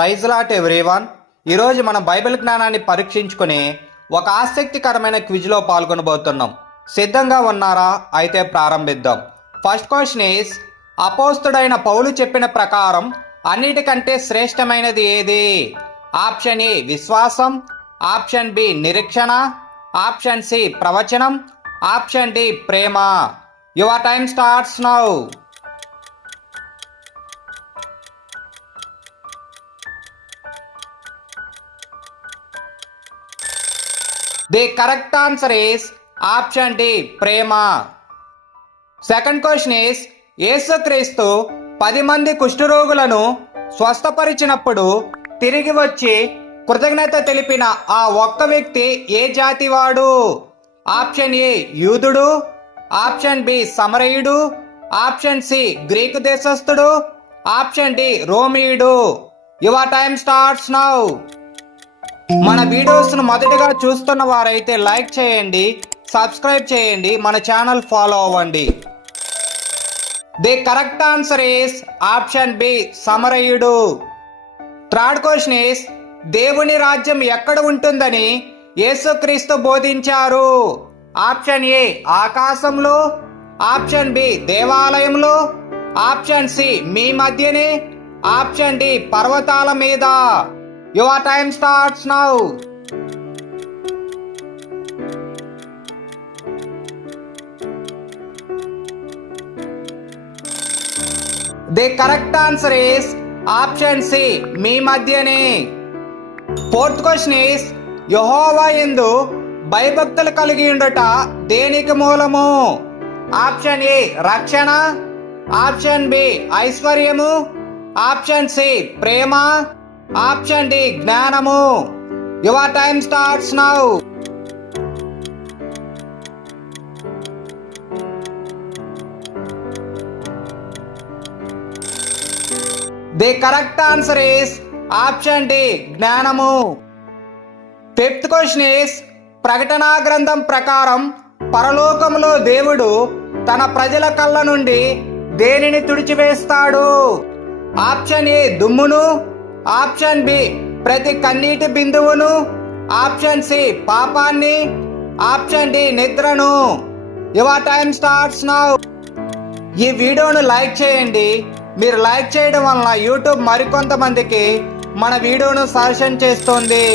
Praise lot everyone. ఈరోజు మనం Bible జ్ఞానాన్ని పరీక్షించుకుని ఒక ఆసక్తికరమైన క్విజ్లో పాల్గొనబోతున్నాం. సిద్ధంగా ఉన్నారా? అయితే ప్రారంభిద్దాం. ఫస్ట్ క్వశ్చన్ ఈస్, అపోస్తుడైన పౌలు చెప్పిన ప్రకారం అన్నిటికంటే శ్రేష్టమైనది ఏది? ఆప్షన్ ఏ విశ్వాసం, ఆప్షన్ బి నిరీక్షణ, ఆప్షన్ సి ప్రవచనం, ఆప్షన్ డి ప్రేమ. Your time starts now. The correct answer is option D, ప్రేమ. సెకండ్ క్వశ్చన్ ఈస్, యేసుక్రీస్తు 10 మంది కుష్ఠరోగులను స్వస్థపరిచినప్పుడు తిరిగి వచ్చి కృతజ్ఞత తెలిపిన ఆ ఒక్క వ్యక్తి ఏ జాతివాడు? ఆప్షన్ ఏ యూదుడు, ఆప్షన్ బి సమరయుడు, ఆప్షన్ సి గ్రీకు దేశస్థుడు, ఆప్షన్ డి రోమియుడు. Your time starts now. మన వీడియోస్ను మొదటగా చూస్తున్న వారైతే లైక్ చేయండి, సబ్స్క్రైబ్ చేయండి, మన ఛానల్ ఫాలో అవ్వండి. The correct answer is option B సమరయుడు. థర్డ్ క్వశ్చన్ ఈస్, దేవుని రాజ్యం ఎక్కడ ఉంటుందని యేసుక్రీస్తు బోధించారు? ఆప్షన్ ఏ ఆకాశంలో, ఆప్షన్ బి దేవాలయంలో, ఆప్షన్ సి మీ మధ్యనే, ఆప్షన్ డి పర్వతాల మీద. Your time starts now. The correct answer is option C మీ మధ్యనే. ఫోర్త్ క్వశ్చన్ ఈస్, యెహోవా యందు భయభక్తులు కలిగి ఉండుట దేనికి మూలము? ఆప్షన్ ఏ రక్షణ, ఆప్షన్ బి ఐశ్వర్యము, ఆప్షన్ సి ప్రేమ, ఆప్షన్ డి జ్ఞానము. Your time starts now. The correct answer is option D జ్ఞానము. ఫిఫ్త్ క్వశ్చన్ ఈస్, ప్రకటనా గ్రంథం ప్రకారం పరలోకములో దేవుడు తన ప్రజల కళ్ళ నుండి దేనిని తుడిచివేస్తాడు? ఆప్షన్ ఏ దుమ్మును, ఆప్షన్ బి ప్రతి కన్నీటి బిందువును, ఆప్షన్ సి పాపాన్ని, ఆప్షన్ డి నిద్రను. Your time starts now. ఈ వీడియోను లైక్ చేయండి. మీరు లైక్ చేయడం వలన యూట్యూబ్ మరికొంతమందికి మన వీడియోను సజెషన్ చేస్తుంది.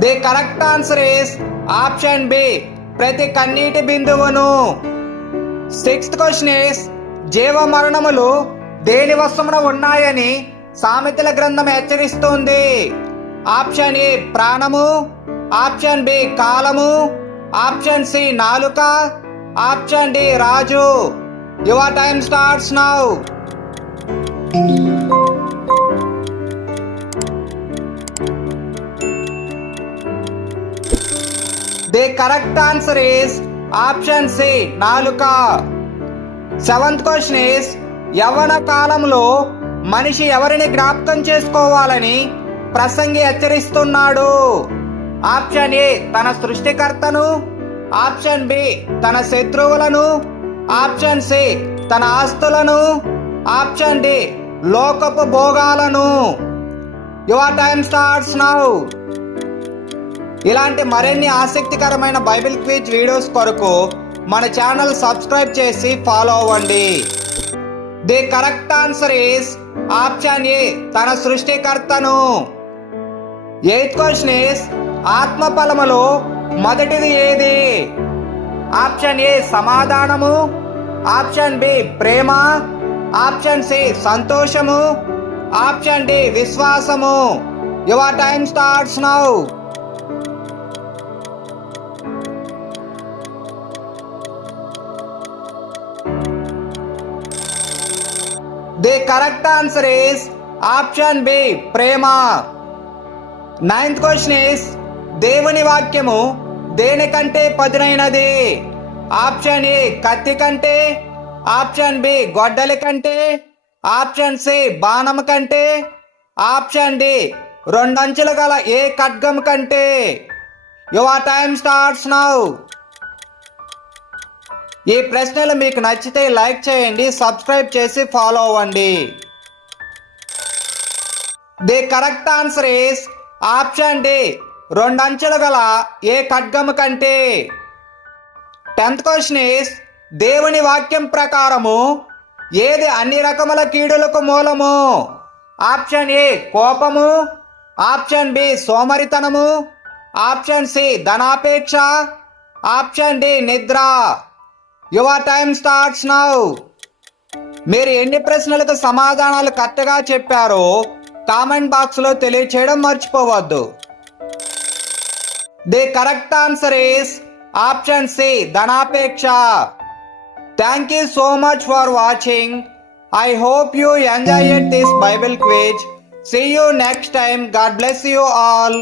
The correct answer is option B ప్రతి కన్నీటి బిందువును. సిక్స్త్ క్వశ్చన్ ఈస్, జీవ మరణములు దేని వశమున ఉన్నాయని సామెతల గ్రంథం హెచ్చరిస్తుంది? ఆప్షన్ ఏ ప్రాణము, ఆప్షన్ బి కాలము, ఆప్షన్ సి నాలుక, ఆప్షన్ డి రాజు. Your time starts now. The correct answer is option C నాలుక. సెవెంత్ క్వశ్చన్ ఈస్, యవ్వన కాలంలో మనిషి ఎవరిని జ్ఞాపకం చేసుకోవాలని ప్రసంగి హెచ్చరిస్తున్నాడు? ఆప్షన్ ఏ తన సృష్టికర్తను, ఆప్షన్ బి తన శత్రువులను, ఆప్షన్ సి తన ఆస్తులను, ఆప్షన్ డి లోకపు భోగాలను. Your time starts now. ఇలాంటి మరిన్ని ఆసక్తికరమైన బైబిల్ క్విజ్ వీడియోస్ కొరకు మన ఛానల్ సబ్స్క్రైబ్ చేసి ఫాలో అవ్వండి. The correct answer is option A తన సృష్టికర్తను. ఎయిత్ క్వశ్చన్ ఈస్, ఆత్మ ఫలములో మొదటిది ఏది? ఆప్షన్ ఏ సమాధానము, ఆప్షన్ బి ప్రేమ, ఆప్షన్ సి సంతోషము, ఆప్షన్ డి విశ్వాసము. Your time starts now. The correct answer is option B ప్రేమ. నైన్త్ క్వశ్చన్ ఈస్, దేవుని వాక్యము దేనికంటే పదునైనది? ఆప్షన్ ఏ కత్తి కంటే, ఆప్షన్ బి గొడ్డలి కంటే, ఆప్షన్ సి బాణం కంటే, ఆప్షన్ డి 2 అంచులు గల ఏ ఖడ్గం కంటే. Your time starts now. ఈ ప్రశ్నలు మీకు నచ్చితే లైక్ చేయండి, సబ్స్క్రైబ్ చేసి ఫాలో అవ్వండి. The correct answer is option D, రెండంచెలు గల ఏ ఖడ్గము కంటే. 10th క్వశ్చన్ ఈస్, దేవుని వాక్యం ప్రకారము ఏది అన్ని రకముల కీడులకు మూలము? ఆప్షన్ ఏ కోపము, ఆప్షన్ బి సోమరితనము, ఆప్షన్ సి ధనాపేక్ష, ఆప్షన్ డి నిద్ర. Your time starts now. మీరు ఎన్ని ప్రశ్నలకు సమాధానాలు కరెక్ట్గా చెప్పారో కామెంట్ బాక్స్లో తెలియచేయడం మర్చిపోవద్దు. The correct answer is option C ధనాపేక్ష. Thank you so much for watching. I hope you enjoyed this Bible quiz. See you next time. God bless you all.